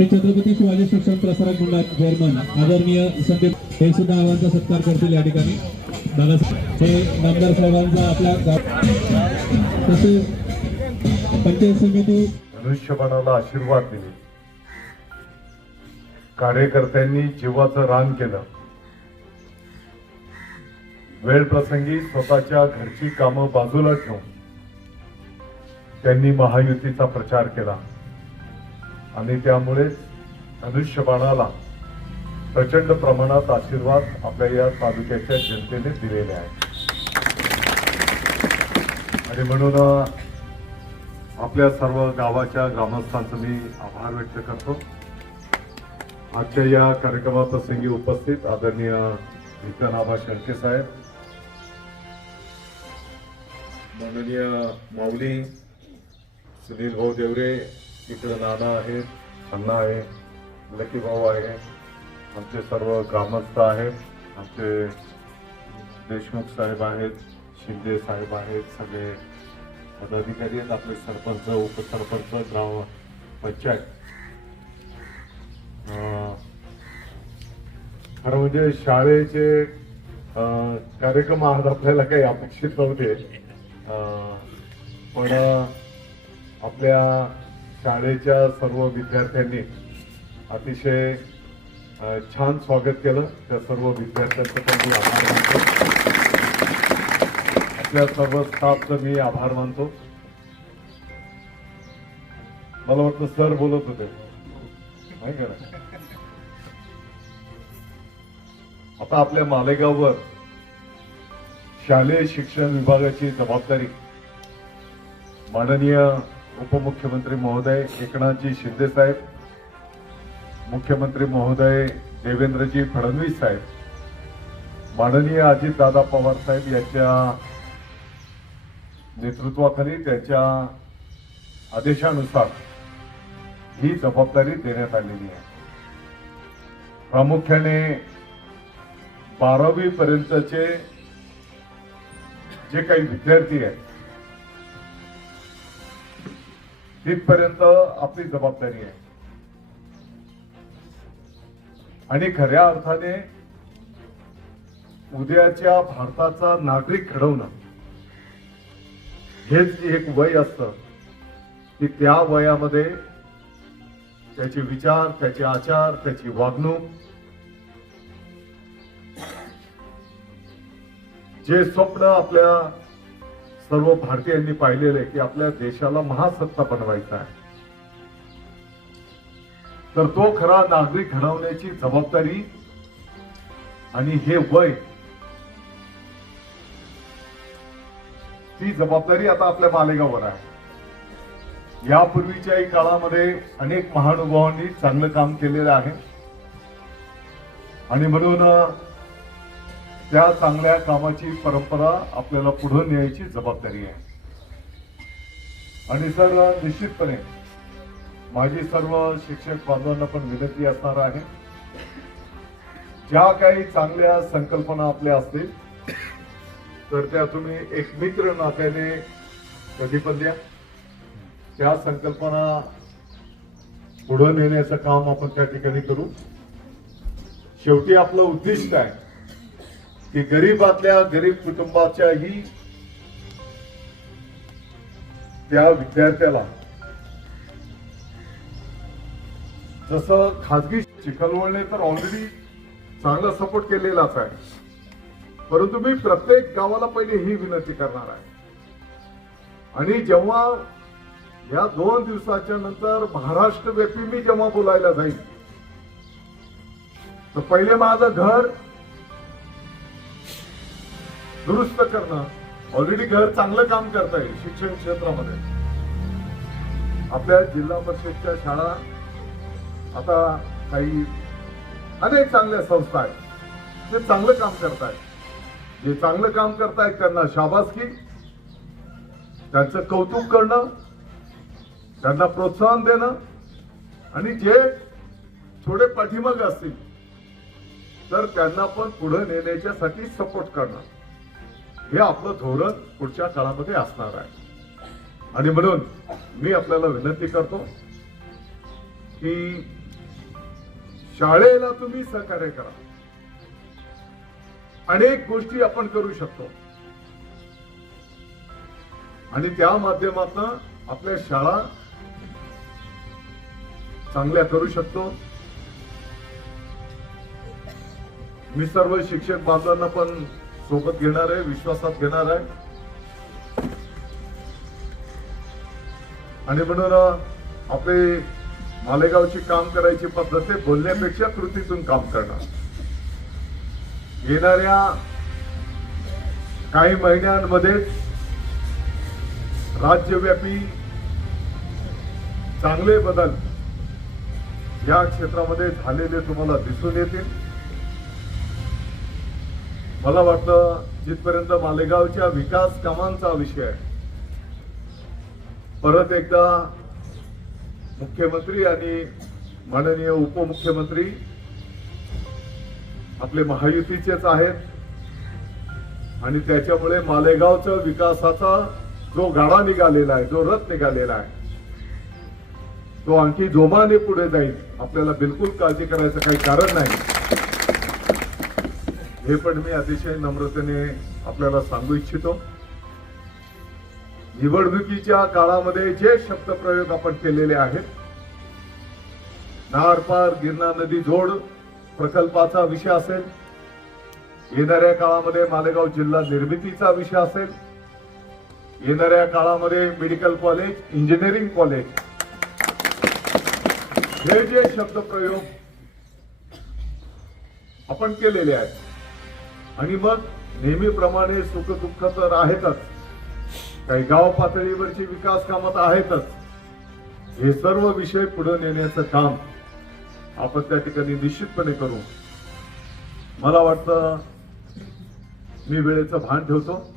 श्री छत्रपती शिवाजी शिक्षण प्रसारक मंडळ चेअरमन आदरणीय संदीप हे सुद्धा आव्हानचा सत्कार करतील या ठिकाणी. दादासाहेब हे नामदार साहेबांचा आपल्या तसेच पंचायत समिती मनुष्यबळाला आशीर्वाद दिले. कार्यकर्त्यांनी जीवाचं रान केलं. वेळ प्रसंगी स्वतःच्या घरची कामं बाजूला ठेवून त्यांनी महायुतीचा प्रचार केला. आणि त्यामुळेच धनुष्यबाणाला प्रचंड प्रमाणात आशीर्वाद आपल्या या तालुक्याच्या जनतेने दिलेले आहे आणि म्हणून आपल्या सर्व गावाच्या ग्रामस्थांचं मी आभार व्यक्त करतो. आजच्या या कार्यक्रमाप्रसंगी उपस्थित आदरणीय विकन शेळके साहेब माननीय माऊली सुनील भाऊ देवरे इकडे नाना आहेत अण्णा आहे लकी भाऊ आहे. आमचे सर्व ग्रामस्थ आहेत. आमचे देशमुख साहेब आहेत शिंदे साहेब आहेत सगळे पदाधिकारी आहेत. आपले सरपंच उपसरपंच ग्राम पंचायत. खरं म्हणजे शाळेचे कार्यक्रम आज आपल्याला काही अपेक्षित नव्हते. पण आपल्या शाळेच्या सर्व विद्यार्थ्यांनी अतिशय छान स्वागत केलं. त्या सर्व विद्यार्थ्यांचं पण मी आभार मानतो. आपल्या सर्व स्टाफचं मी आभार मानतो. मला वाटतं सर बोलत होते. नाही का? आता आपल्या मालेगाववर शालेय शिक्षण विभागाची जबाबदारी माननीय उपमुख्यमंत्री महोदय एकनाथजी शिंदे साहेब मुख्यमंत्री महोदय देवेंद्रजी फडणवीस साहेब माननीय अजितदादा पवार साहेब यांच्या नेतृत्वाखाली त्यांच्या आदेशानुसार ही जबाबदारी देण्यात आलेली आहे. प्रामुख्याने बारावी पर्यंतचे जे काही विद्यार्थी आहेत तिथपर्यंत आपली जबाबदारी आहे. आणि खऱ्या अर्थाने उद्याच्या भारताचा नागरिक घडवणं हेच एक वय असतं की त्या वयामध्ये त्याचे विचार त्याचे आचार त्याची वागणूक जे स्वप्न आपल्या सर्व भारतीयांनी पाहिलेलं आहे की आपल्या देशाला महासत्ता बनवायचा आहे. तर तो खरा नागरिक घडवण्याची जबाबदारी आणि हे वय ती जबाबदारी आता आपल्या मालेगाववर आहे. यापूर्वीच्याही काळामध्ये अनेक महानुभावांनी चांगलं काम केलेलं आहे. आणि म्हणून त्या चांगल्या कामाची परंपरा आपल्याला पुढे न्यायची जबाबदारी आहे. आणि सर निश्चितपणे माझी सर्व शिक्षक बांधवांना पण विनंती असणार आहे. ज्या काही चांगल्या संकल्पना आपल्या असतील तर त्या तुम्ही एक मित्र नात्याने कधी पण द्या. त्या संकल्पना पुढे नेण्याचं काम आपण त्या ठिकाणी करू. शेवटी आपलं उद्दिष्ट आहे. की गरीबातल्या गरीब कुटुंबाच्याही त्या विद्यार्थ्याला जसं खाजगी चिखलवळने तर ऑलरेडी चांगला सपोर्ट केलेलाच आहे. परंतु मी प्रत्येक गावाला पहिले ही विनंती करणार आहे. आणि जेव्हा या दोन दिवसाच्या नंतर महाराष्ट्र व्यापी मी जेव्हा बोलायला जाईल तर पहिले माझं घर दुरुस्त करणं ऑलरेडी घर चांगलं काम करता येईल शिक्षण क्षेत्रामध्ये. आपल्या जिल्हा परिषदच्या शाळा आता काही अनेक चांगल्या संस्था आहेत. ते चांगलं काम करतायत. जे चांगलं काम करतायत त्यांना शाबासकी. त्यांचं कौतुक करणं त्यांना प्रोत्साहन देणं आणि जे थोडे पाठीमाग असतील तर त्यांना पण पुढे नेण्याच्यासाठी सपोर्ट करणं. हे आपलं धोरण पुढच्या काळामध्ये असणार आहे. आणि म्हणून मी आपल्याला विनंती करतो की शाळेला तुम्ही सहकार्य करा. अनेक गोष्टी आपण करू शकतो. आणि त्या माध्यमातून आपल्या शाळा चांगल्या करू शकतो. मी सर्व शिक्षक बांधवांना पण सोबत घेणार आहे विश्वासात घेणार आहे. आणि म्हणून आपले मालेगावची काम करायची पद्धत आहे बोलण्यापेक्षा कृतीतून काम करणार. येणाऱ्या काही महिन्यांमध्येच राज्यव्यापी चांगले बदल या क्षेत्रामध्ये झालेले तुम्हाला दिसून येतील. मला वाटतं जिथपर्यंत मालेगावच्या विकास कामांचा विषय आहे परत एकदा मुख्यमंत्री आणि माननीय उपमुख्यमंत्री आपले महायुतीचेच आहेत आणि त्याच्यामुळे मालेगावचा विकासाचा जो गाडा निघालेला आहे जो रथ निघालेला आहे तो आणखी जोमाने पुढे जाईल. आपल्याला बिलकुल काळजी करायचं काही कारण नाही. हे पण मी अतिशय नम्रतेने आपल्याला सांगू इच्छितो. निवडणुकीच्या काळामध्ये जे शब्दप्रयोग आपण केलेले आहेत नारपार गिरणा नदी जोड प्रकल्पाचा विषय असेल येणाऱ्या काळामध्ये मालेगाव जिल्हा निर्मितीचा विषय असेल येणाऱ्या काळामध्ये मेडिकल कॉलेज इंजिनिअरिंग कॉलेज हे जे शब्दप्रयोग आपण केलेले आहेत आणि मग नेहमीप्रमाणे सुख दुःख तर आहेतच. काही गाव पातळीवरची विकास तर आहेतच. हे सर्व विषय पुढे नेण्याचं काम आपण त्या ठिकाणी निश्चितपणे करू. मला वाटतं मी वेळेचं भान ठेवतो.